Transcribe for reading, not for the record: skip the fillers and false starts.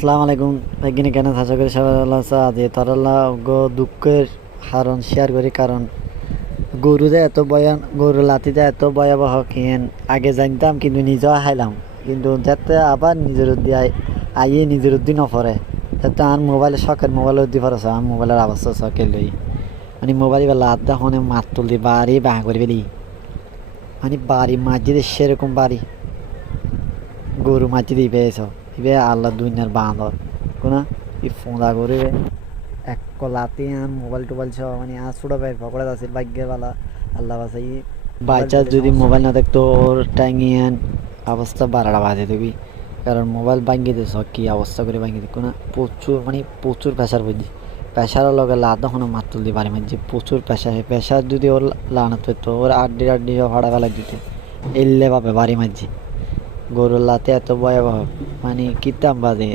আসসালামু আলাইকুম। একদিনে কেন আশা করি সবাই ভালো আছে। আজ তারা দুঃখের কারণ শেয়ার করি। কারণ গরু যে এত গরু লাথি যে এত ভয়াবহ কিন আগে জানতাম, কিন্তু নিজেও হাইলাম। কিন্তু যাতে আবার নিজের উদ্দি আইয়ে নিজের উদ্দি নপরে, যাতে আর মোবাইলে শখের মোবাইলের উদ্দি পড়েছে। আমার মোবাইলের অবস্থা শখে লই মানে মোবাইল বা লাত দেখনে মাত তুলদি বাড়ি বাঁ করে ফেলি। মানে বাড়ি মাঝিদের সেরকম বাড়ি গরু মাঝি দিয়ে পেয়েছ ইবে আল্লাহ দুনিয়ার বাঁধর কোনা ই ফোঁদা করে এক কলাতে আন মোবাইল টোবাইল সব মানে আর ছোটো ভাই পকড়া আছে ভাগ্যের বালা আল্লাহ বাসাই। বাচ্চা যদি মোবাইল না দেখতো ওর টাঙ্গিয়ান অবস্থা বারোটা বাজে দেবি। কারণ মোবাইল ভাঙ্গি দিস কি অবস্থা করে ভাঙ্গি দিই কোনা প্রচুর মানে প্রচুর প্রেশার বুঝি। প্রেশারের লগে লাদ তখন মাত তুলতে পারি মানে প্রচুর প্রেশার। প্রেশার যদি ওর লানত পেতো ওর আড্ডি আড্ডি ভাড়া ফেলা দিতে এললে পাবে বাড়ি মাঝি। গরুর লাতে এত ভয়াবহ মানে কিতাম বাজে